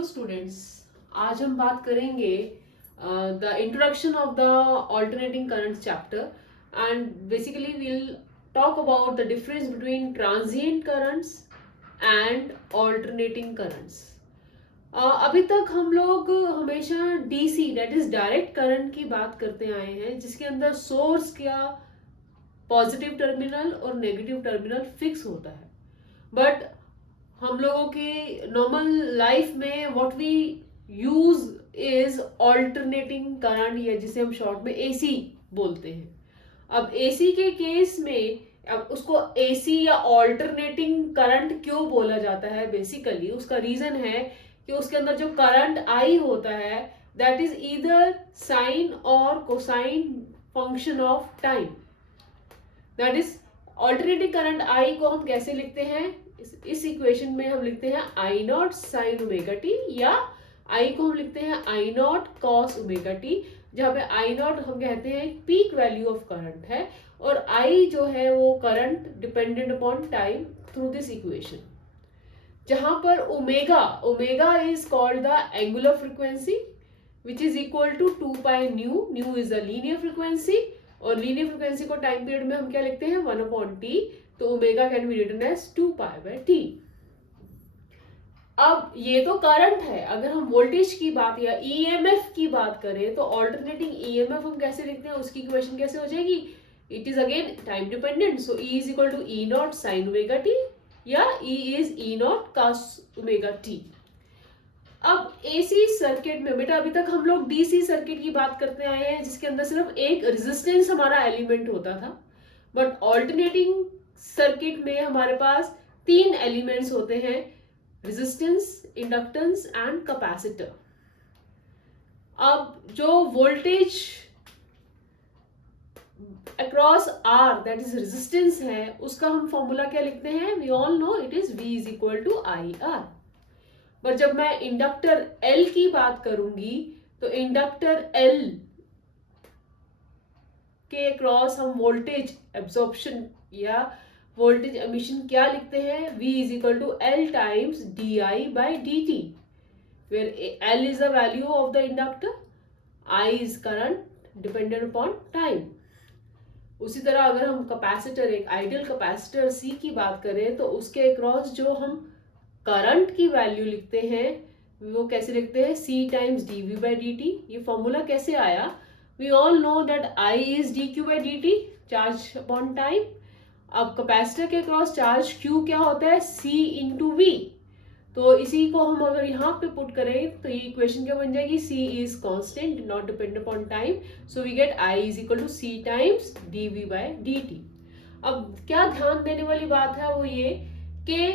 Hello students. आज हम बात करेंगे the introduction of the alternating current chapter and basically we'll talk about the difference between transient currents and alternating currents. अभी तक हम लोग हमेशा DC that is direct current की बात करते आए हैं, जिसके अंदर सोर्स का पॉजिटिव टर्मिनल और नेगेटिव टर्मिनल फिक्स होता है। बट हम लोगों की नॉर्मल लाइफ में what we use is alternating current, या जिसे हम शॉर्ट में एसी बोलते हैं। अब एसी के केस में अब उसको एसी या ऑल्टरनेटिंग करंट क्यों बोला जाता है, बेसिकली उसका रीजन है कि उसके अंदर जो करंट आई होता है दैट इज ईदर साइन और cosine function of time. That is alternating current I को हम कैसे लिखते हैं, इस इक्वेशन में हम लिखते हैं आई नॉट साइन ओमेगा टी, या आई को हम लिखते हैं आई नॉट कॉस ओमेगा टी, जहाँ पे आई नॉट हम कहते हैं पीक वैल्यू ऑफ करंट है, और आई जो है वो current dependent upon time through this equation. जहां पर omega omega is called the angular frequency which is equal to 2 pi nu, nu is the linear frequency, और लीनियर फ्रीक्वेंसी को time period में हम क्या लिखते हैं 1 अपॉन टी, तो omega can be written as 2 pi by T. अब ये तो करंट है, अगर हम वोल्टेज की बात या ईएमएफ की बात करें तो ऑल्टरनेटिंग ईएमएफ हम कैसे लिखते हैं, उसकी इक्वेशन कैसे हो जाएगी, it is again time dependent, so E is equal to E naught sine omega T, या E is E naught cos omega T. अब एसी सर्किट में बेटा अभी तक हम लोग डीसी सर्किट की बात करते आए हैं, जिसके अंदर सिर्फ एक रेजिस्टेंस हमारा एलिमेंट होता था। बट ऑल्टरनेटिंग सर्किट में हमारे पास 3 एलिमेंट्स होते हैं, रेजिस्टेंस, इंडक्टेंस एंड कैपेसिटर। अब जो voltage across R that is resistance है, उसका हम फॉर्मूला क्या लिखते हैं, we all know it is V is equal to I R. पर जब मैं इंडक्टर L की बात करूंगी तो इंडक्टर L के क्रॉस हम वोल्टेज एब्जॉर्प्शन या वोल्टेज एमिशन क्या लिखते हैं, V is equal to L times D I by D T, where L is the value of the inductor, I is current dependent upon time. उसी तरह अगर हम कैपेसिटर, एक आइडियल कैपेसिटर C की बात करें तो उसके क्रॉस जो हम करंट की वैल्यू लिखते हैं वो कैसे लिखते हैं, C times D V by D T. ये फॉर्मूला कैसे आया, we all know that I is D Q by D T, charge upon time. अब कैपेसिटर के क्रॉस चार्ज Q क्या होता है, C इंटू वी, तो इसी को हम अगर यहाँ पे पुट करें तो ये इक्वेशन क्या बन जाएगी, C is constant not depend upon time, so we get I is equal to C times D V by D T. अब क्या ध्यान देने वाली बात है वो ये कि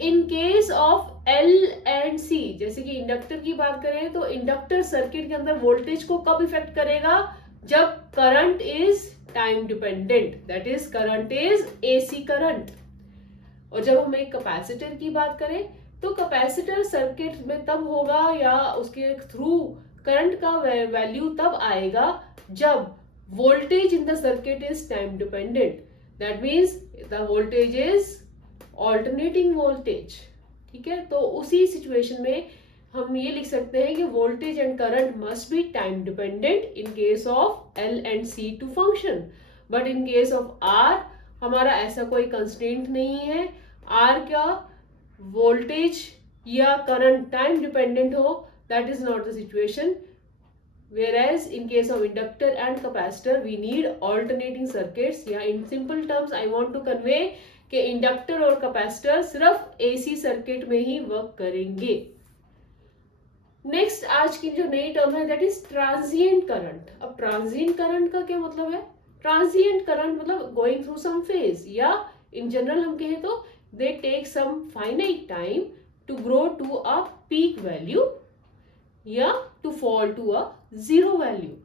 इन case of L and C, जैसे कि इंडक्टर की बात करें तो इंडक्टर सर्किट के अंदर वोल्टेज को कब इफेक्ट करेगा, जब current is time dependent, that is current is AC current. और जब हम एक कैपेसिटर की बात करें तो कैपेसिटर सर्किट में तब होगा या उसके थ्रू करंट का वैल्यू तब आएगा जब voltage in the circuit is time dependent, that means the voltage is alternating voltage. ठीक है, तो उसी सिचुएशन में हम ये लिख सकते हैं कि voltage and current must be time dependent in case of L and C to function, but in case of R हमारा ऐसा कोई कंस्ट्रेंट नहीं है। R क्या वोल्टेज या करंट टाइम डिपेंडेंट हो, that is not the situation, whereas in case of inductor and capacitor we need alternating circuits, या in simple terms I want to convey कि इंडक्टर और कैपेसिटर सिर्फ AC circuit में ही work करेंगे। Next आज की जो नई टर्म है दैट इज ट्रांजिएंट करंट। अब ट्रांजिएंट करंट का क्या मतलब है, ट्रांजिएंट करंट मतलब गोइंग थ्रू सम फेज, या इन जनरल हम कहें तो they take some finite time to grow to a peak value या to fall to a zero value.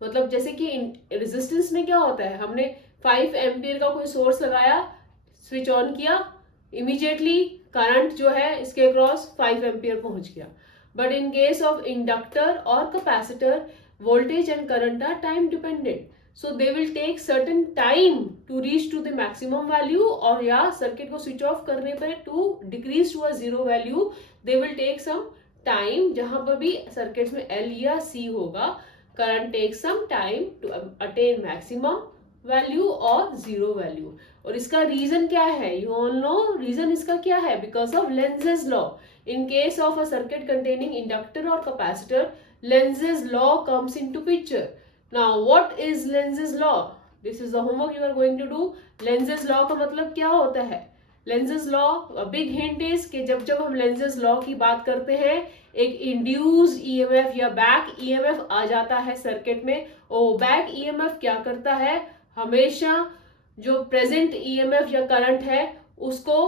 मतलब जैसे कि रेजिस्टेंस में क्या होता है, हमने 5 एम्पियर का कोई सोर्स लगाया, स्विच ऑन किया, इमीडिएटली करंट जो है इसके अक्रॉस 5 एम्पियर पहुंच गया। But in case of inductor और capacitor voltage and current are time dependent, so they will take certain time to reach to the maximum value, और या सर्किट को स्विच ऑफ करने पे to decrease to a zero value they will take some time. जहां पर भी circuits में L या C होगा, current takes some time to attain maximum value और zero value. और इसका रीजन क्या है? You all know रीजन इसका क्या है? Because of Lenz's law. In case of a circuit containing inductor or capacitor, Lenz's law comes into picture. Now what is Lenz's law? This is the homework you are going to do. Lenz's law का मतलब क्या होता है? Lenz's law, a big hint is कि जब जब हम Lenz's law की बात करते हैं, एक induced EMF या back EMF आ जाता है सर्किट में, और back EMF क्या करता है? हमेशा जो present EMF या करंट है उसको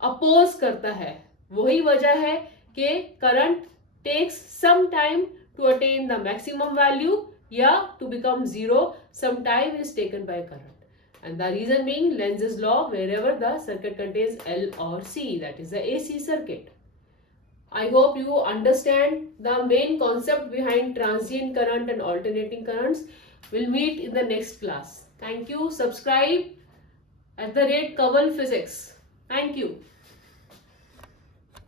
अपोज करता है. वही वजह है कि current takes some time to attain the maximum value या to become zero, some time is taken by current, and the reason being Lenz's law wherever the circuit contains L or C, that is the AC circuit. I hope you understand the main concept behind transient current and alternating currents. We'll meet in the next class. Thank you. Subscribe @ Kanwal Physics. Thank you.